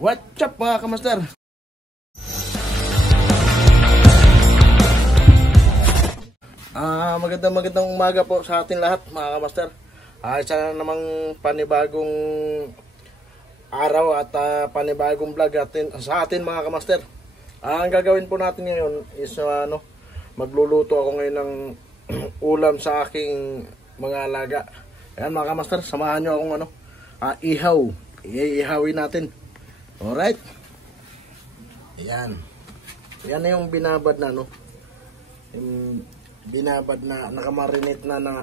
What's up mga kamaster? Magandang umaga po sa atin lahat mga kamaster. Isa na namang panibagong araw at panibagong vlog sa atin mga kamaster. Ang gagawin po natin ngayon is magluluto ako ngayon ng ulam sa aking mga alaga. Ayan mga kamaster, samahan nyo akong ihaw. Iihawin natin. Alright. Ayan. Yan na yung binabad na yung binabad na nakamarinate na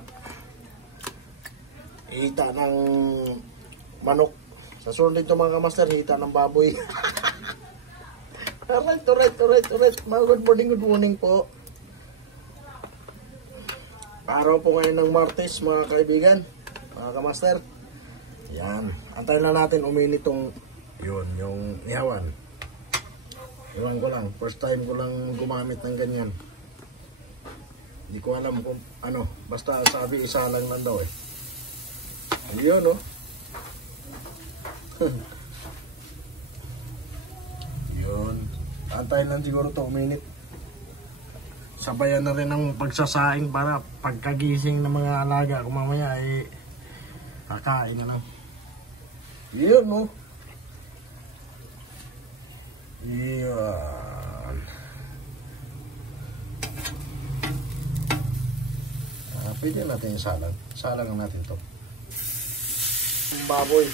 hita ng manok. Sa sunod nito mga kamaster, hita ng baboy. Alright. Good morning po. Araw po ngayon ng Martes mga kaibigan, mga kamaster. Yan. Antayin na natin uminit yung ihawan. Iwan ko lang. First time ko lang gumamit ng ganyan. Hindi ko alam kung basta sabi isa lang daw eh. Ayun Yun. Antayin lang siguro to uminit. Sabayan na rin ang pagsasaing para pagkagising ng mga alaga kung mamaya ay kakain na lang. Yun Yan. Pwede natin yung salang. Salang natin to. Baboy.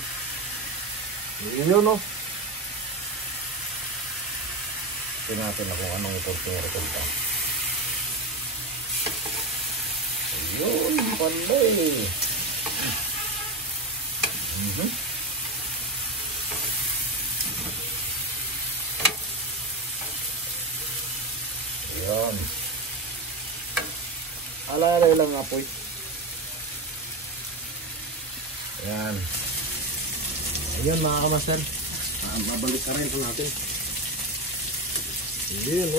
Yun Tingnan natin kung anong iturturo ko dito. Ayun, panday. Ayan. Alalay lang apoy. Ayan. Ayan mga kamaster. Mabalik ka rin ito natin. Ayan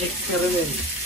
experiment.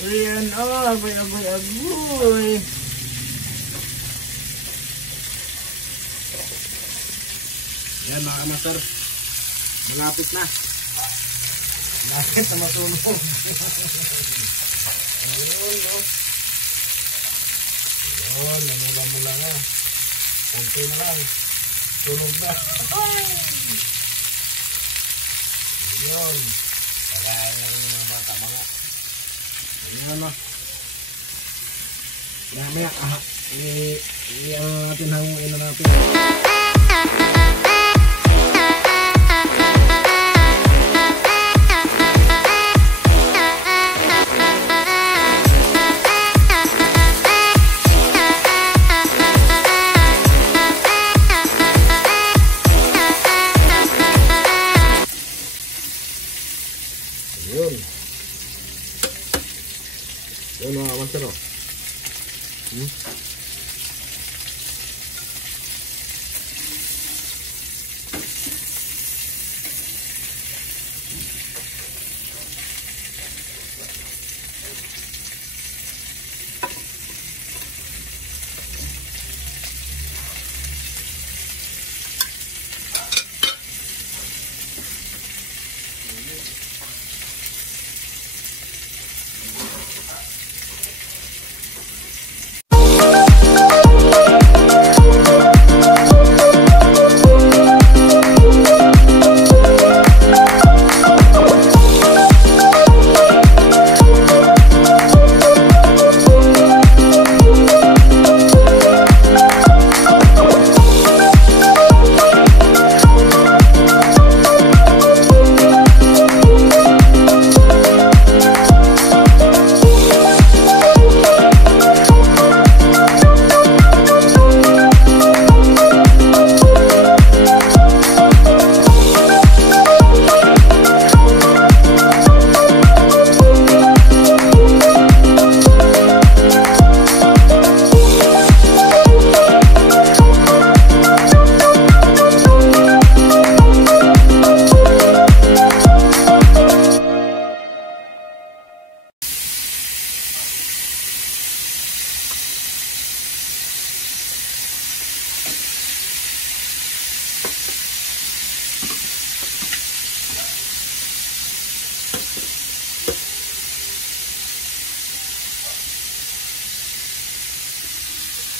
Ayan, agoy. Ayan mga kamaster, malapit na. Malapit na masunog. Ayun, Ayun, namula-mula na. Kunti na lang. Sunog na. Ayun. Kagain na rin mga bata mga. Ayan Mamaya, natin hanguin na natin. Yun mga kamaster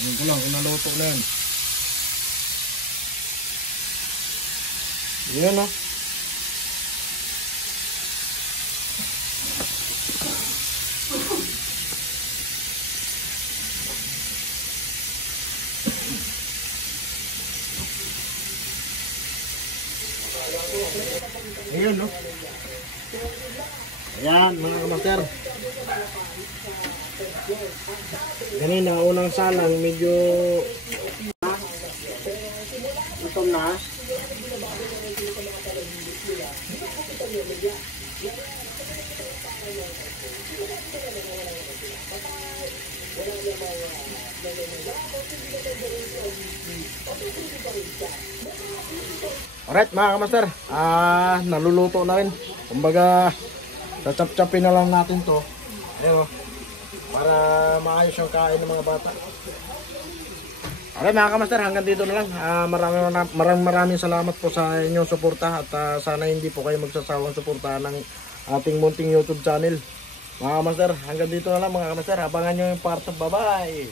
Yun ko lang, inaluto na yan. Yan o. Ayan no. Ayan mga kamaster. Ganun na unang salang medyo gutom na. Alright mga kamaster, naluluto na rin. Kumbaga, tachap-chapin na lang natin to. Ayun, para maayos yung kain ng mga bata. Alright mga kamaster, hanggang dito na lang. Maraming salamat po sa inyong suporta at sana hindi po kayo magsasawang suportahan ng ating munting YouTube channel. Mga kamaster, hanggang dito na lang mga kamaster. Abangan nyo yung part of bye-bye.